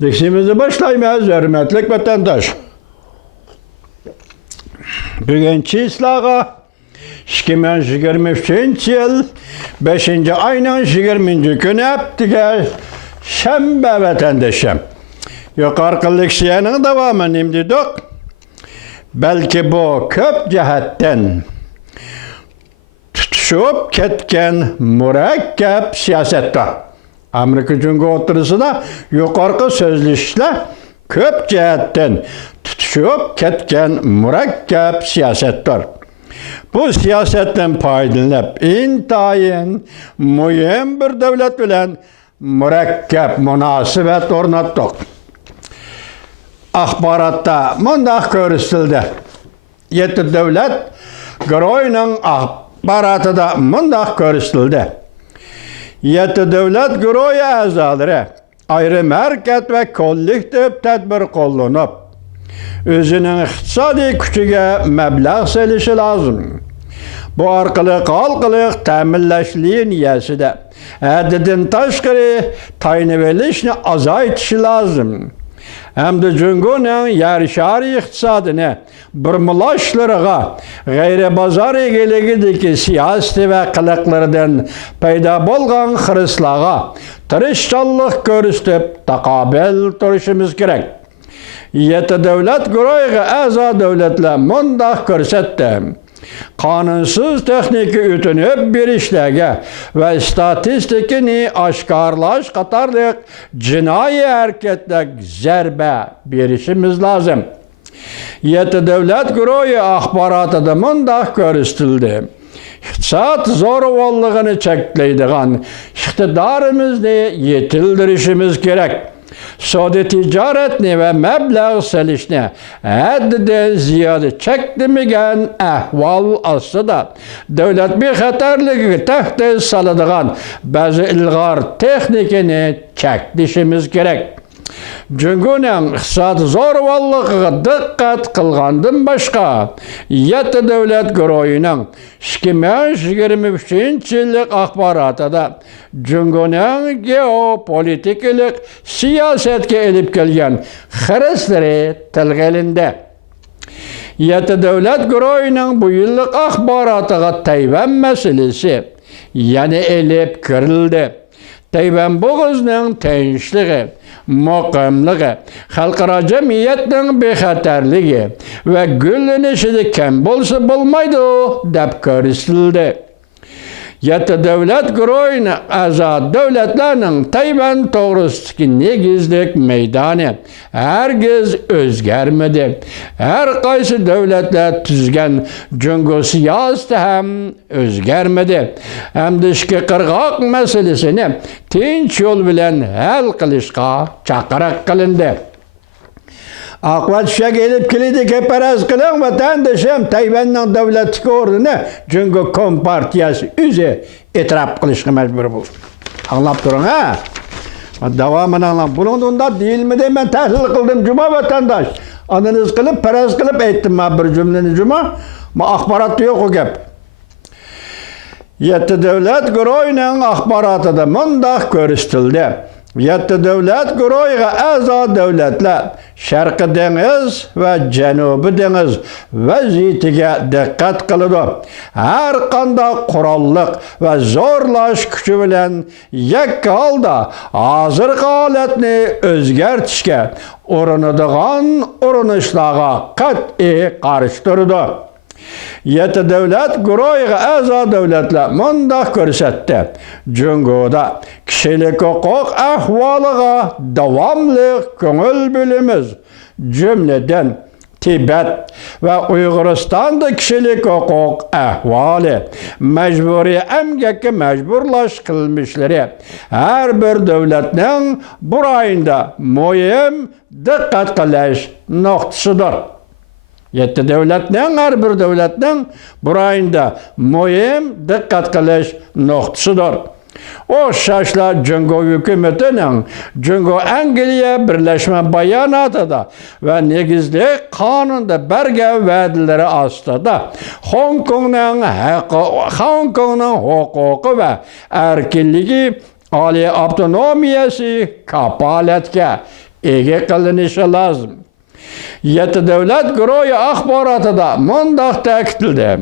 Dersimizi başlaymayız, hürmetlik vatandaş. Bugünkü islağa 2023 yıl 5. ayının 20. günü heptige şembe vatandaşım. Yukarı leksiyanın devamını imdidik. Belki bu köp cihetten tutuşup ketken mürekkep siyasette. Amerika Cumhuriyeti oturusunda yukarı sözleşle köp cihetten tutuşup ketken mürekkep siyasettir. Bu siyasetten faydalanıp intayin mühim bir devlet bilen mürekkep münasebet ornattık. Ahbaratta mundaq görüstüldi. Yetti devlet güroyunun ahbaratı da mundaq görüstüldi. Yetti devlet güroyu azaları ayrı hareket ve kollektif tedbir kollanıp özünün iktisadi küçüge meblağ selişi lazım. Bu arkalık halkılık teminleşliği niyesi de ededin taşkırı tayinivelişini azaytışı lazım. Hem de Cumhur'un yarışarı iktisadını bırmılaşlarına gayri bazar egeligideki siyasi ve kılıklardan payda bolgan hırıslağa tırışçallık görüstüp takabel turuşumuz gerek. Yeti devlet güroyga aza devletle mundaq görsetdi. Kanunsuz tekniki ütünüp bir işlege ve istatistikini aşkarlaş katarlık cinayi hareketlik zerbe birişimiz lazım. Yeti devlet güroyu ahbaratı da mundaq görüstüldü. İktisat zorvallığını çekleydiğen iktidarımızı yetildirişimiz gerek. Sodi ticaretini ve meblağ selişini haddide ziyade çekdimigen ahval aslında devlet bir hatarlığı tehte salıdığan bazı ilgar teknikini çekdişimiz gerek. Cumhur'un iqtisad zorvallığı dikkat kılgandan başka yetti devlet güroyunun 2023 yıllık ahbaratı da Cumhur'un geopolitiklik siyasetke elip gelgen xeresleri tilgelinde. Yetti devlet güroyunun bu yıllık ahbaratıga Tayvan meselesi yani elip kırıldı. Tayvan boğazının tinçliği, muqimliği, halkara cemiyetin bexatarlığı ve güllenişi kem bolsa bolmaydı dep görüstüldi. Yetti devlet güroyunu azad devletlerinin Tayvan doğrusundaki negizlik meydanı herkes özgermedi. Her kaysı devletler tüzgen cüngü siyaseti hem özgermedi. Hem dışkı kırgak meselesini tinç yol bilen hal kılışka çakarak kılındı. Akvat şek edip kilidi keperaz kılan vatandaşım Tayvan'ın devletlik ordunu çünkü kompartiyası üzü itiraf kılışkı mecbur bu. Anlap durun ha. Devamını anlam. Bunun da değil mi de ben tahlil kıldım cuma vatandaş. Anınız kılıp peraz kılıp ettim bir cümleni cuma. Ama akbarat yok o gep. Yetti devlet güroyunun ahbaratı da mundaq görüstüldü. Yetti devlet güroyga aza devletler Şarkı Deniz ve Cenubi Deniz vaziyetiga dikkat kılıdı. Her kanda kurallık ve zorlaş küçü bilen yakka halda hazır haletini özgertişke urunuduğun urunuşlağa kat'i karıştırdı. Yetti devlet güroyga aza devletler mundaq görsetti. Cumhurda kişilik hukuk ahvalıga devamlı köngül bölümüz cümleden Tibet ve Uyguristan'da kişilik hukuk ahvali mecburi emgeki mecburlaş kılmışları her bir devletinin burayında mühim dikkat kılış noktasıdır. Yetti devletinin her bir devletinin burayında mühim dikkat kılış noktasıdır. O şaşla Cungo hükümetinin Cungo Angliya Birleşme Bayanatı ve negizli kanunda berge vadileri astıda Hong Kong'un hukuku ve erkinliği Ali avtonomiyası kapaletke ege kılınışı lazım. Yeti devlet güroyu ahbaratıda mundaq ta'kidildi.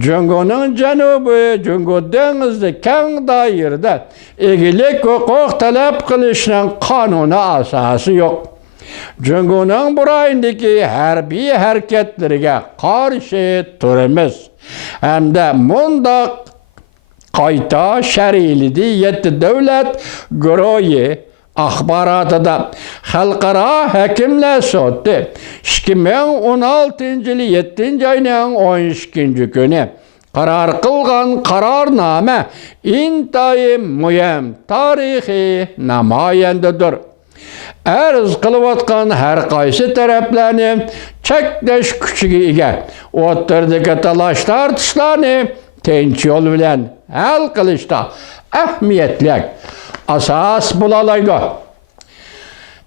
Jungo'nun janubi, Jungo dengizde keng dairde egilik hukuk talep kılışının kanuni asası yok. Jungo'nun burayındaki harbiy hareketlerine karşı turimiz. Hem de mundaq qayta şərilidi yeti devlet güroyu ahbaratıda Xalqara Hakimler Sotu 2016 yılı 7. ayının 12. günü karar kılgan kararname intayim mühim tarihi namayendedir. Arz kılıvatkan her kaysi taraflarını çekleş küçüğü ege oturdaki talaş tartışlarını tinç yol bilen hal kılışta ahmiyetlik asas bulalaydı.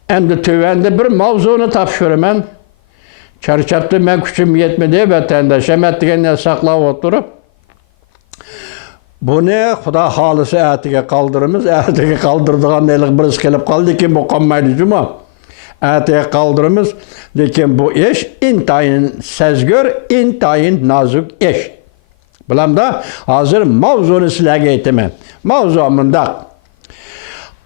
Endi tövende bir mavzunu tapşırım. Çarçaptı ben küçüm yetmedi vatandaş emettiğine saklap oturup bunu Xuda halısı ətike kaldırımız. Ətike kaldırdığan delik birisi gelip kaldı. Lekin bu kalmaydı cuma. Ətike kaldırımız. Lekin bu iş intayin sezgör, intayin nazuk iş. Bilam da hazır mavzunu sizlerge eğitimim. Mavzu mındak.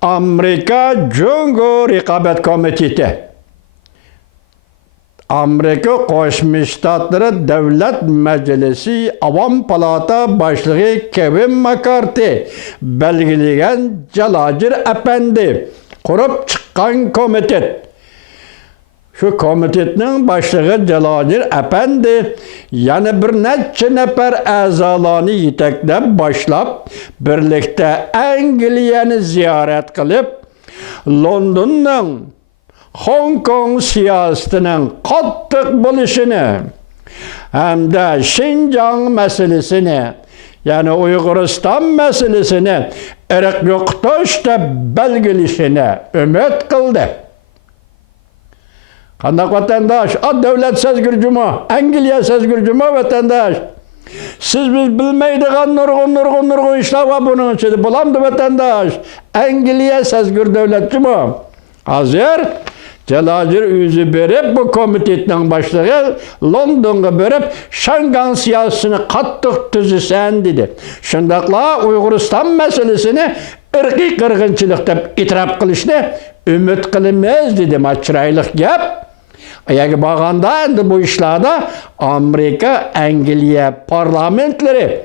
Amerika Jungo Rekabet Komiteti. Amerika Koşmuş Ştatları Devlet Meclisi Avam Palata Başlığı Kevin McCarthy belgeleyen Jalajir Efendi kurup çıkan komitet. Şu komitetin başlığı Jalajir Efendi yani bir neçe nefer azalarını yeteklep başlap birlikte Anglia'nı ziyaret kılıp London'dan Hong Kong siyasetinin kattık buluşunu hem de Şincan meselesini yani Uygurustan meselesini ırk yoktaşta belgelişini ümit kıldı. Kandak vatandaş, devlet sezgürcümü, Anglia sezgürcümü vatandaş. Siz biz bilmeydiğen nurgun işler var bunun için. Bulamdı vatandaş. Anglia sezgür devletçümü. Hazır. Jalajir yüzü berip bu komitetin başlığı London'a berip Şangan siyasetini kattık tüzüsen dedi. Şundakla Uyguristan meselesini ırkı kırgınçılıkta itiraf kılışını ümit kılınmaz dedim. Açıraylık yap. Ayağı bağında endi bu işlerde Amerika, Anglia parlamentleri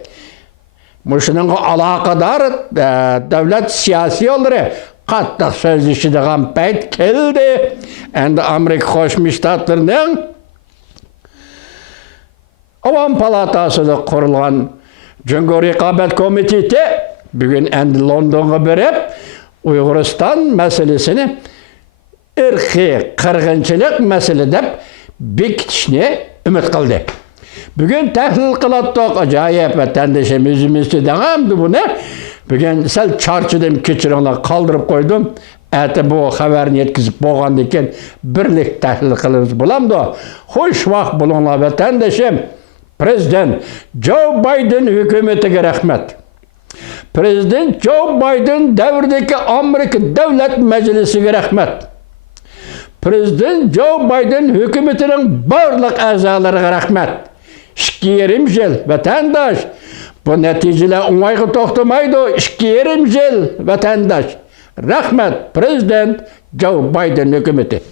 muşunun alakadar devlet siyasi yolları kattık sözleşidiğen peyt keldi. Endi Amerika Koşmuş Ştatlarının Avam Palatası'da kurulan Jungo Rekabet Komiteti bugün endi London'a berip Uyguristan meselesini ırkı kırgınçılık meselede bekitişini ümit kıldı. Bugün tahlil kılattık acayip vatandaşım yüzümüzü değamdı bunu. Bugün sel çarçıdım keçirinle kaldırıp koydum. Eti bu haberini yetkizip boğandayken birlik tahlil kılırız bulamdı. Hoş vakt bulunla vatandaşım. Prezident Joe Biden hükümetine rahmet. Prezident Joe Biden devrdeki Amerika Devlet Meclisi'ne rahmet. Prezident Joe Biden hükümetinin barlık azalarına rahmet. 2 yıl vatandaş. Bu neticeler umayğı toxtamaydı. 2 yıl vatandaş. Rahmet Prezident Joe Biden hükümeti.